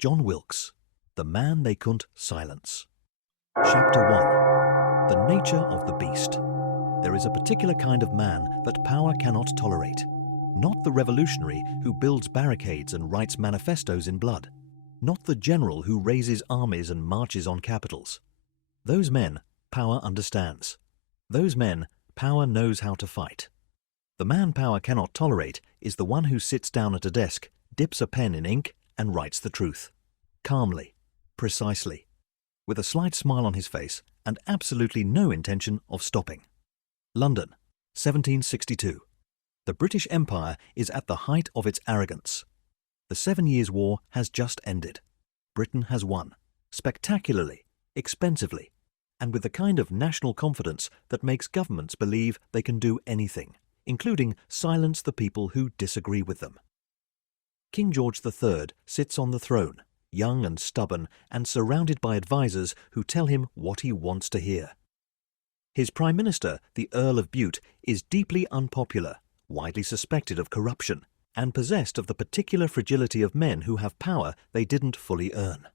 John Wilkes, The Man They Couldn't Silence. Chapter 1. The Nature of the Beast. There is a particular kind of man that power cannot tolerate. Not the revolutionary who builds barricades and writes manifestos in blood. Not the general who raises armies and marches on capitals. Those men, power understands. Those men, power knows how to fight. The man power cannot tolerate is the one who sits down at a desk, dips a pen in ink, and writes the truth. Calmly, precisely, with a slight smile on his face and absolutely no intention of stopping. London, 1762. The British Empire is at the height of its arrogance. The 7 Years' War has just ended. Britain has won, spectacularly, expensively, and with the kind of national confidence that makes governments believe they can do anything, including silence the people who disagree with them. King George III sits on the throne, young and stubborn and surrounded by advisers who tell him what he wants to hear. His Prime Minister, the Earl of Bute, is deeply unpopular, widely suspected of corruption, and possessed of the particular fragility of men who have power they didn't fully earn.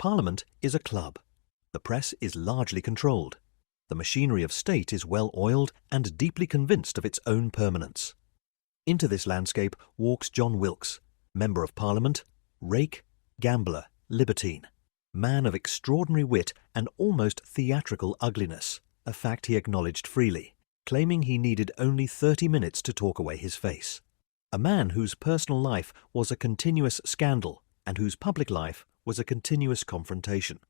Parliament is a club. The press is largely controlled. The machinery of state is well oiled and deeply convinced of its own permanence. Into this landscape walks John Wilkes, Member of Parliament, rake, gambler, libertine, man of extraordinary wit and almost theatrical ugliness, a fact he acknowledged freely, claiming he needed only 30 minutes to talk away his face. A man whose personal life was a continuous scandal and whose public life was a continuous confrontation.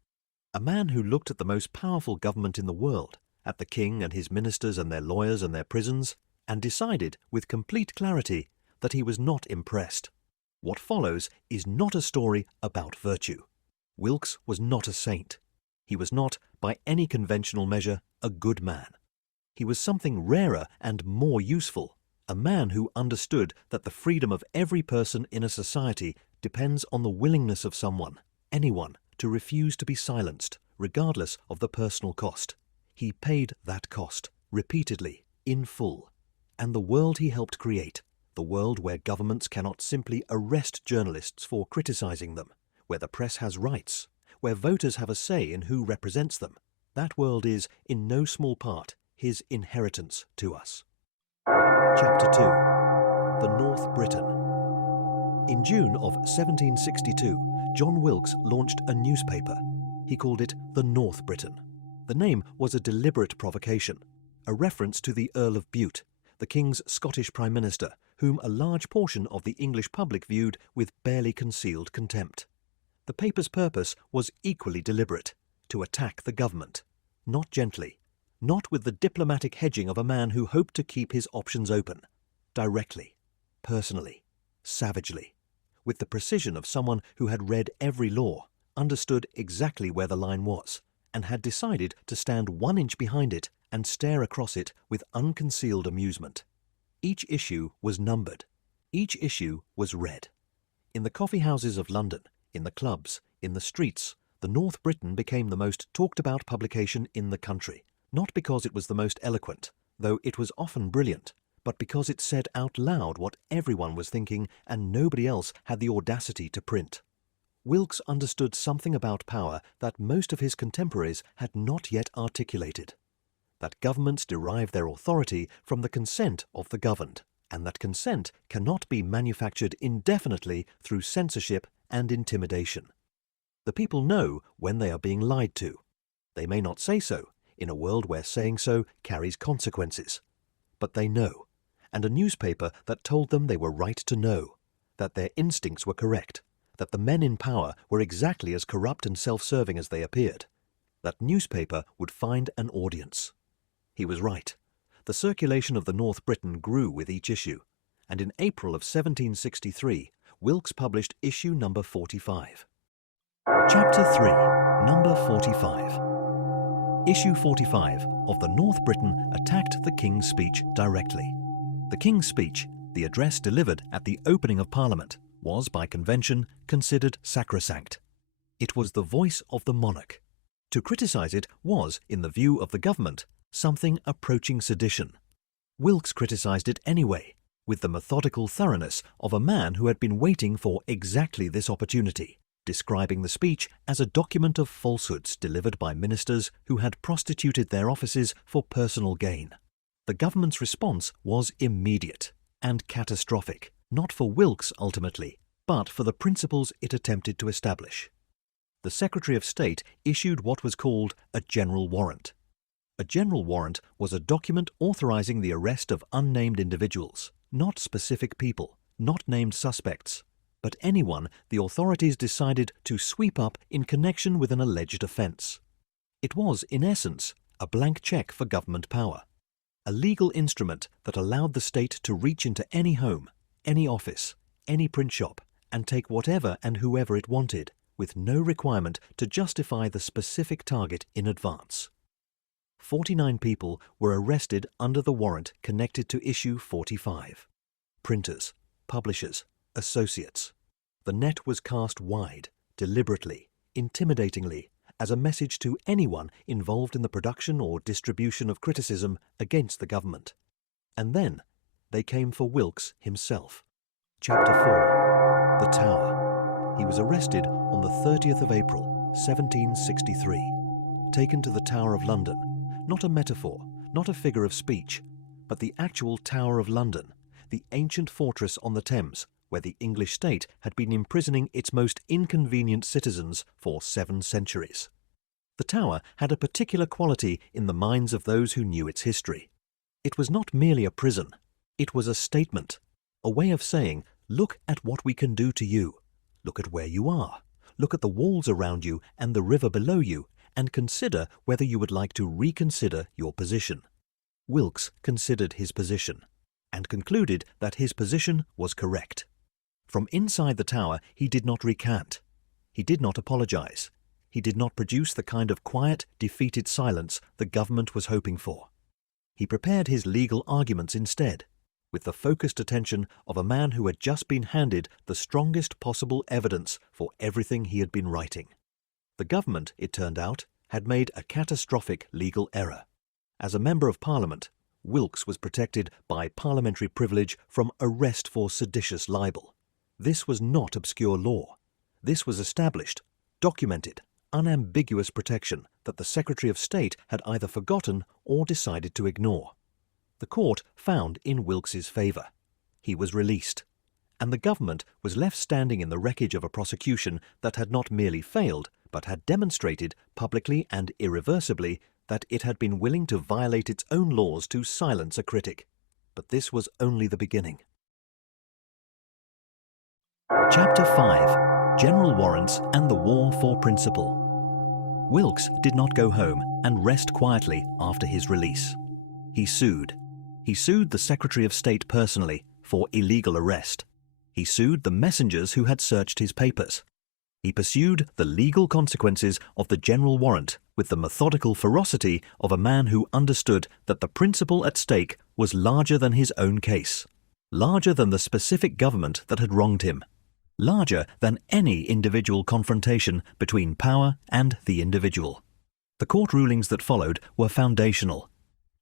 A man who looked at the most powerful government in the world, at the king and his ministers and their lawyers and their prisons, and decided with complete clarity that he was not impressed. What follows is not a story about virtue. Wilkes was not a saint. He was not, by any conventional measure, a good man. He was something rarer and more useful, a man who understood that the freedom of every person in a society depends on the willingness of someone, anyone, to refuse to be silenced, regardless of the personal cost. He paid that cost, repeatedly, in full. And the world he helped create, the world where governments cannot simply arrest journalists for criticizing them, where the press has rights, where voters have a say in who represents them, that world is, in no small part, his inheritance to us. Chapter 2. The North Briton. In June of 1762, John Wilkes launched a newspaper. He called it the North Briton. The name was a deliberate provocation, a reference to the Earl of Bute, the King's Scottish Prime Minister, whom a large portion of the English public viewed with barely concealed contempt. The paper's purpose was equally deliberate, to attack the government, not gently, not with the diplomatic hedging of a man who hoped to keep his options open, directly, personally, savagely, with the precision of someone who had read every law, understood exactly where the line was, and had decided to stand 1 inch behind it and stare across it with unconcealed amusement. Each issue was numbered. Each issue was read. In the coffee houses of London, in the clubs, in the streets, the North Briton became the most talked-about publication in the country, not because it was the most eloquent, though it was often brilliant, but because it said out loud what everyone was thinking and nobody else had the audacity to print. Wilkes understood something about power that most of his contemporaries had not yet articulated. That governments derive their authority from the consent of the governed, and that consent cannot be manufactured indefinitely through censorship and intimidation. The people know when they are being lied to. They may not say so, in a world where saying so carries consequences. But they know, and a newspaper that told them they were right to know, that their instincts were correct, that the men in power were exactly as corrupt and self-serving as they appeared. That newspaper would find an audience. He was right. The circulation of the North Briton grew with each issue, and in April of 1763, Wilkes published issue number 45. Chapter 3, number 45. Issue 45 of the North Briton attacked the King's Speech directly. The King's Speech, the address delivered at the opening of Parliament, was by convention considered sacrosanct. It was the voice of the monarch. To criticize it was, in the view of the government, something approaching sedition. Wilkes criticized it anyway, with the methodical thoroughness of a man who had been waiting for exactly this opportunity, describing the speech as a document of falsehoods delivered by ministers who had prostituted their offices for personal gain. The government's response was immediate and catastrophic, not for Wilkes ultimately, but for the principles it attempted to establish. The Secretary of State issued what was called a general warrant. A general warrant was a document authorizing the arrest of unnamed individuals, not specific people, not named suspects, but anyone the authorities decided to sweep up in connection with an alleged offense. It was, in essence, a blank check for government power, a legal instrument that allowed the state to reach into any home, any office, any print shop, and take whatever and whoever it wanted, with no requirement to justify the specific target in advance. 49 people were arrested under the warrant connected to issue 45. Printers, publishers, associates. The net was cast wide, deliberately, intimidatingly, as a message to anyone involved in the production or distribution of criticism against the government. And then they came for Wilkes himself. Chapter 4. The Tower. He was arrested on the 30th of April, 1763. Taken to the Tower of London, not a metaphor, not a figure of speech, but the actual Tower of London, the ancient fortress on the Thames, where the English state had been imprisoning its most inconvenient citizens for 7 centuries. The Tower had a particular quality in the minds of those who knew its history. It was not merely a prison. It was a statement, a way of saying, look at what we can do to you. Look at where you are. Look at the walls around you and the river below you, and consider whether you would like to reconsider your position. Wilkes considered his position, and concluded that his position was correct. From inside the Tower he did not recant. He did not apologize. He did not produce the kind of quiet, defeated silence the government was hoping for. He prepared his legal arguments instead, with the focused attention of a man who had just been handed the strongest possible evidence for everything he had been writing. The government, it turned out, had made a catastrophic legal error. As a Member of Parliament, Wilkes was protected by parliamentary privilege from arrest for seditious libel. This was not obscure law. This was established, documented, unambiguous protection that the Secretary of State had either forgotten or decided to ignore. The court found in Wilkes's favour. He was released, and the government was left standing in the wreckage of a prosecution that had not merely failed, but had demonstrated publicly and irreversibly that it had been willing to violate its own laws to silence a critic. But this was only the beginning. Chapter 5. General Warrants and the War for Principle. Wilkes did not go home and rest quietly after his release. He sued. He sued the Secretary of State personally for illegal arrest. He sued the messengers who had searched his papers. He pursued the legal consequences of the general warrant with the methodical ferocity of a man who understood that the principle at stake was larger than his own case, larger than the specific government that had wronged him, larger than any individual confrontation between power and the individual. The court rulings that followed were foundational.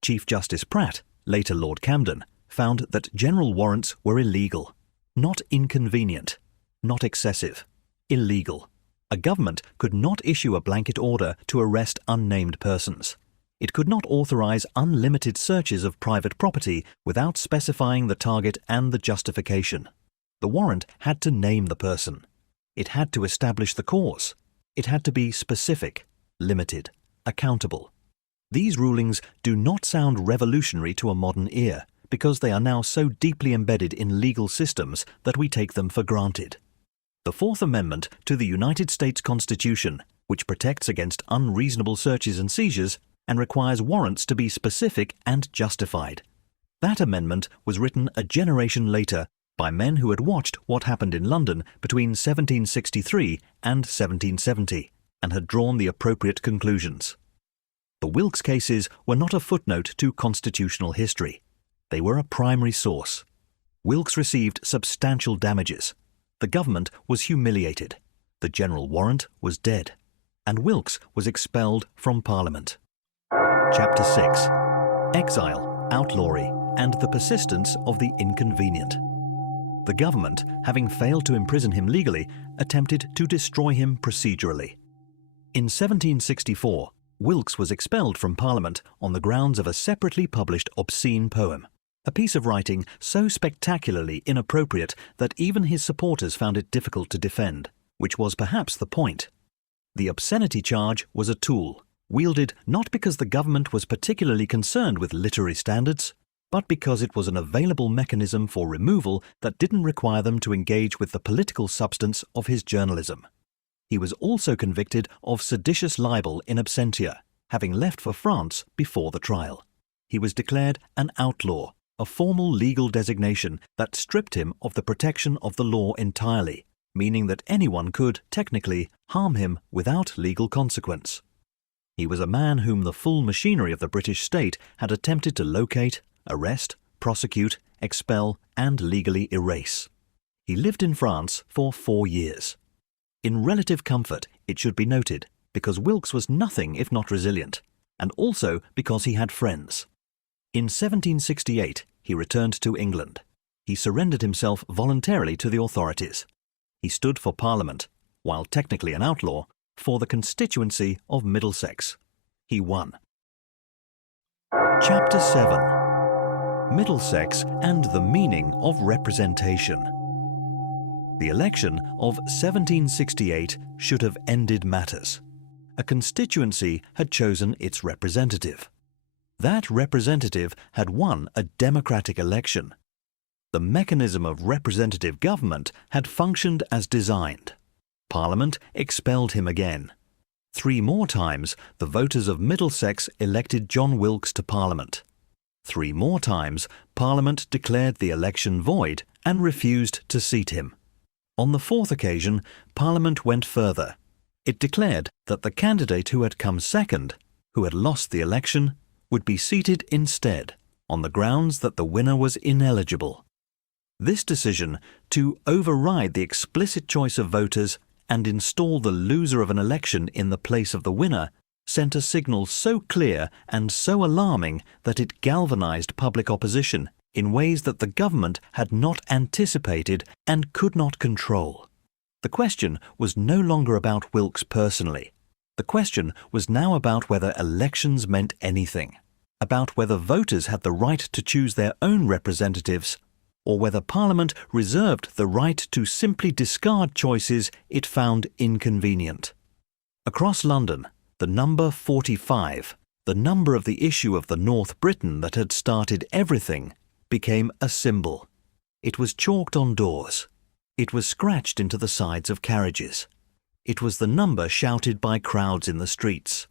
Chief Justice Pratt, later Lord Camden, found that general warrants were illegal, not inconvenient, not excessive, illegal. A government could not issue a blanket order to arrest unnamed persons. It could not authorize unlimited searches of private property without specifying the target and the justification. The warrant had to name the person. It had to establish the cause. It had to be specific, limited, accountable. These rulings do not sound revolutionary to a modern ear because they are now so deeply embedded in legal systems that we take them for granted. The Fourth Amendment to the United States Constitution, which protects against unreasonable searches and seizures and requires warrants to be specific and justified. That amendment was written a generation later by men who had watched what happened in London between 1763 and 1770 and had drawn the appropriate conclusions. The Wilkes cases were not a footnote to constitutional history. They were a primary source. Wilkes received substantial damages. The government was humiliated. The general warrant was dead. And Wilkes was expelled from Parliament. Chapter 6. Exile, outlawry, and the persistence of the inconvenient. The government, having failed to imprison him legally, attempted to destroy him procedurally. In 1764, Wilkes was expelled from Parliament on the grounds of a separately published obscene poem, a piece of writing so spectacularly inappropriate that even his supporters found it difficult to defend, which was perhaps the point. The obscenity charge was a tool, wielded not because the government was particularly concerned with literary standards, but because it was an available mechanism for removal that didn't require them to engage with the political substance of his journalism. He was also convicted of seditious libel in absentia, having left for France before the trial. He was declared an outlaw, a formal legal designation that stripped him of the protection of the law entirely, meaning that anyone could, technically, harm him without legal consequence. He was a man whom the full machinery of the British state had attempted to locate, arrest, prosecute, expel, and legally erase. He lived in France for 4 years. In relative comfort, it should be noted, because Wilkes was nothing if not resilient, and also because he had friends. In 1768, he returned to England. He surrendered himself voluntarily to the authorities. He stood for Parliament, while technically an outlaw, for the constituency of Middlesex. He won. Chapter 7. Middlesex and the Meaning of Representation. The election of 1768 should have ended matters. A constituency had chosen its representative. That representative had won a democratic election. The mechanism of representative government had functioned as designed. Parliament expelled him again. 3 more times, the voters of Middlesex elected John Wilkes to Parliament. 3 more times, Parliament declared the election void and refused to seat him. On the 4th occasion, Parliament went further. It declared that the candidate who had come second, who had lost the election, would be seated instead, on the grounds that the winner was ineligible. This decision, to override the explicit choice of voters and install the loser of an election in the place of the winner, sent a signal so clear and so alarming that it galvanized public opposition in ways that the government had not anticipated and could not control. The question was no longer about Wilkes personally. The question was now about whether elections meant anything, about whether voters had the right to choose their own representatives, or whether Parliament reserved the right to simply discard choices it found inconvenient. Across London, the number 45, the number of the issue of the North Briton that had started everything, became a symbol. It was chalked on doors. It was scratched into the sides of carriages. It was the number shouted by crowds in the streets.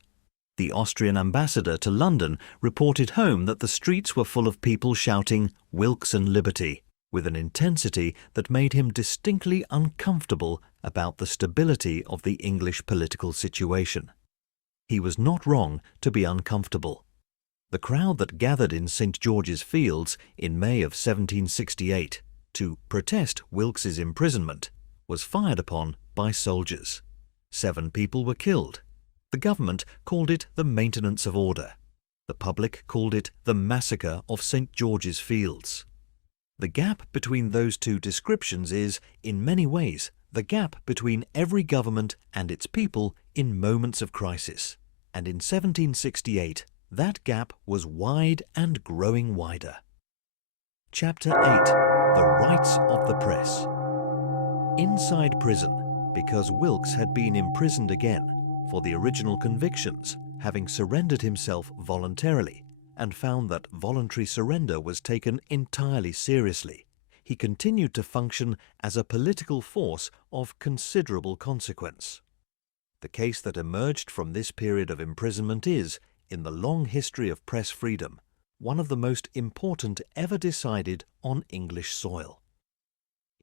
The Austrian ambassador to London reported home that the streets were full of people shouting "Wilkes and Liberty," with an intensity that made him distinctly uncomfortable about the stability of the English political situation. He was not wrong to be uncomfortable. The crowd that gathered in St. George's Fields in May of 1768 to protest Wilkes's imprisonment was fired upon by soldiers. 7 people were killed. The government called it the maintenance of order. The public called it the massacre of St. George's Fields. The gap between those 2 descriptions is, in many ways, the gap between every government and its people in moments of crisis. And in 1768, that gap was wide and growing wider. Chapter 8. The Rights of the Press. Inside prison, because Wilkes had been imprisoned again for the original convictions, having surrendered himself voluntarily, and found that voluntary surrender was taken entirely seriously, he continued to function as a political force of considerable consequence. The case that emerged from this period of imprisonment is, in the long history of press freedom, one of the most important ever decided on English soil.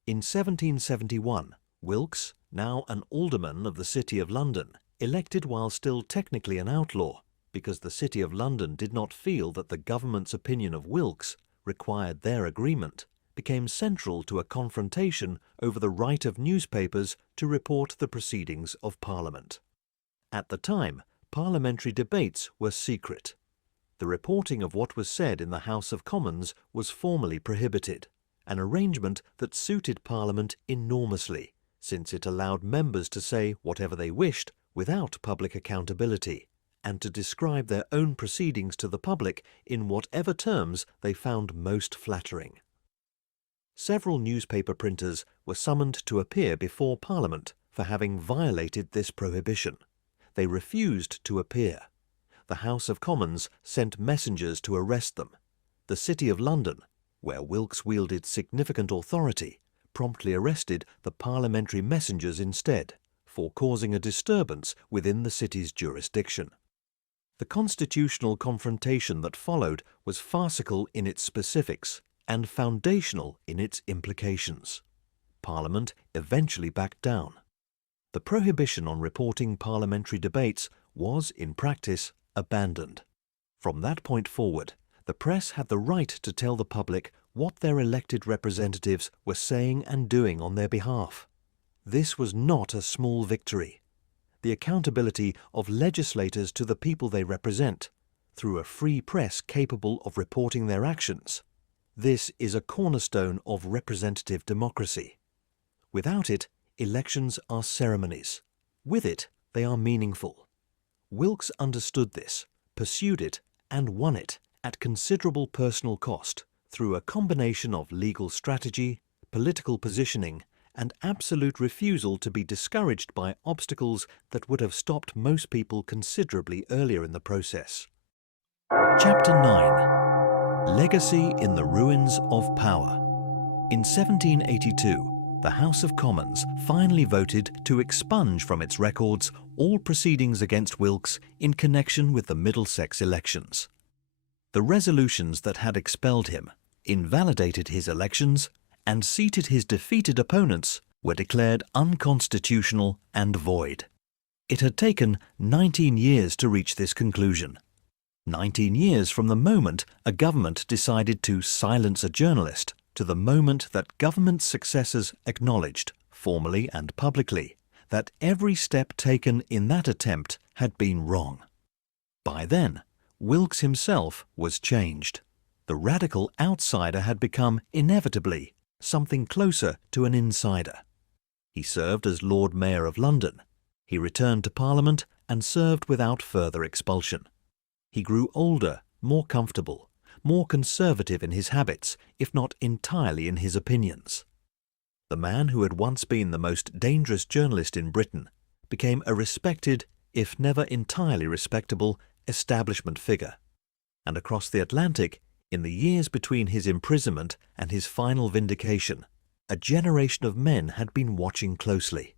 In 1771, Wilkes, now an alderman of the City of London, elected while still technically an outlaw, because the City of London did not feel that the government's opinion of Wilkes required their agreement, became central to a confrontation over the right of newspapers to report the proceedings of Parliament. At the time, parliamentary debates were secret. The reporting of what was said in the House of Commons was formally prohibited, an arrangement that suited Parliament enormously, since it allowed members to say whatever they wished without public accountability, and to describe their own proceedings to the public in whatever terms they found most flattering. Several newspaper printers were summoned to appear before Parliament for having violated this prohibition. They refused to appear. The House of Commons sent messengers to arrest them. The City of London, where Wilkes wielded significant authority, promptly arrested the parliamentary messengers instead, for causing a disturbance within the city's jurisdiction. The constitutional confrontation that followed was farcical in its specifics and foundational in its implications. Parliament eventually backed down. The prohibition on reporting parliamentary debates was, in practice, abandoned. From that point forward, the press had the right to tell the public what their elected representatives were saying and doing on their behalf. This was not a small victory. The accountability of legislators to the people they represent, through a free press capable of reporting their actions. This is a cornerstone of representative democracy. Without it, elections are ceremonies. With it, they are meaningful. Wilkes understood this, pursued it, and won it at considerable personal cost through a combination of legal strategy, political positioning, and absolute refusal to be discouraged by obstacles that would have stopped most people considerably earlier in the process. Chapter 9. Legacy in the Ruins of Power. In 1782, the House of Commons finally voted to expunge from its records all proceedings against Wilkes in connection with the Middlesex elections. The resolutions that had expelled him, invalidated his elections, and seated his defeated opponents were declared unconstitutional and void. It had taken 19 years to reach this conclusion. 19 years from the moment a government decided to silence a journalist to the moment that government successors acknowledged, formally and publicly, that every step taken in that attempt had been wrong. By then, Wilkes himself was changed. The radical outsider had become, inevitably, something closer to an insider. He served as Lord Mayor of London. He returned to Parliament and served without further expulsion. He grew older, more comfortable, more conservative in his habits, if not entirely in his opinions. The man who had once been the most dangerous journalist in Britain became a respected, if never entirely respectable, establishment figure. And across the Atlantic, in the years between his imprisonment and his final vindication, a generation of men had been watching closely.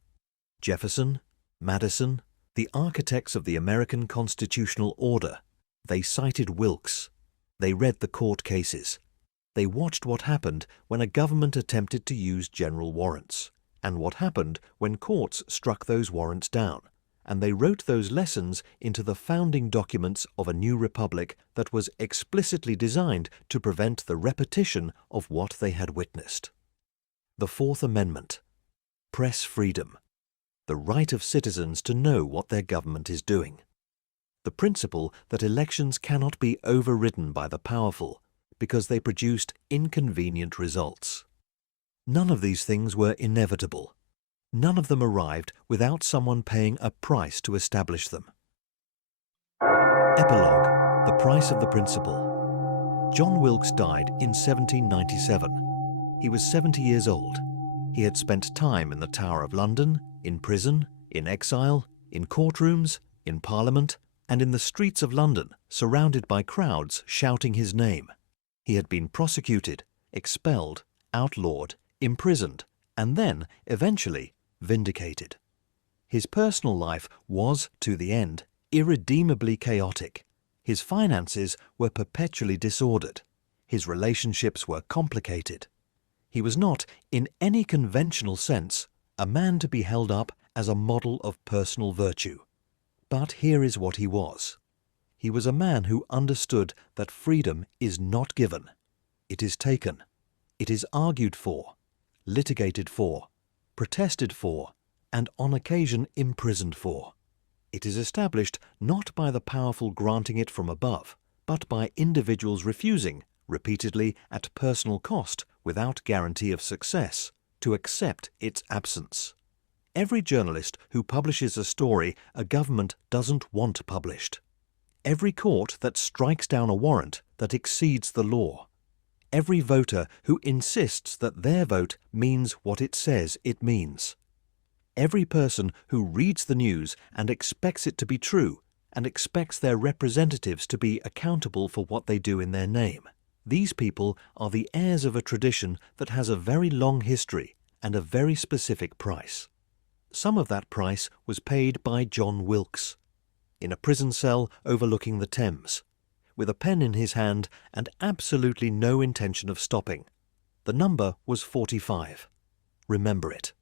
Jefferson, Madison, the architects of the American constitutional order, they cited Wilkes. They read the court cases. They watched what happened when a government attempted to use general warrants, and what happened when courts struck those warrants down, and they wrote those lessons into the founding documents of a new republic that was explicitly designed to prevent the repetition of what they had witnessed. The Fourth Amendment, press freedom, the right of citizens to know what their government is doing, the principle that elections cannot be overridden by the powerful because they produced inconvenient results. None of these things were inevitable. None of them arrived without someone paying a price to establish them. Epilogue: The Price of the Principle. John Wilkes died in 1797. He was 70 years old. He had spent time in the Tower of London, in prison, in exile, in courtrooms, in Parliament, and in the streets of London, surrounded by crowds shouting his name. He had been prosecuted, expelled, outlawed, imprisoned, and then, eventually, vindicated. His personal life was, to the end, irredeemably chaotic. His finances were perpetually disordered. His relationships were complicated. He was not, in any conventional sense, a man to be held up as a model of personal virtue. But here is what he was. He was a man who understood that freedom is not given. It is taken. It is argued for, litigated for, protested for, and on occasion imprisoned for. It is established not by the powerful granting it from above, but by individuals refusing, repeatedly at personal cost, without guarantee of success, to accept its absence. Every journalist who publishes a story a government doesn't want published. Every court that strikes down a warrant that exceeds the law. Every voter who insists that their vote means what it says it means. Every person who reads the news and expects it to be true and expects their representatives to be accountable for what they do in their name. These people are the heirs of a tradition that has a very long history and a very specific price. Some of that price was paid by John Wilkes, in a prison cell overlooking the Thames, with a pen in his hand and absolutely no intention of stopping. The number was 45. Remember it.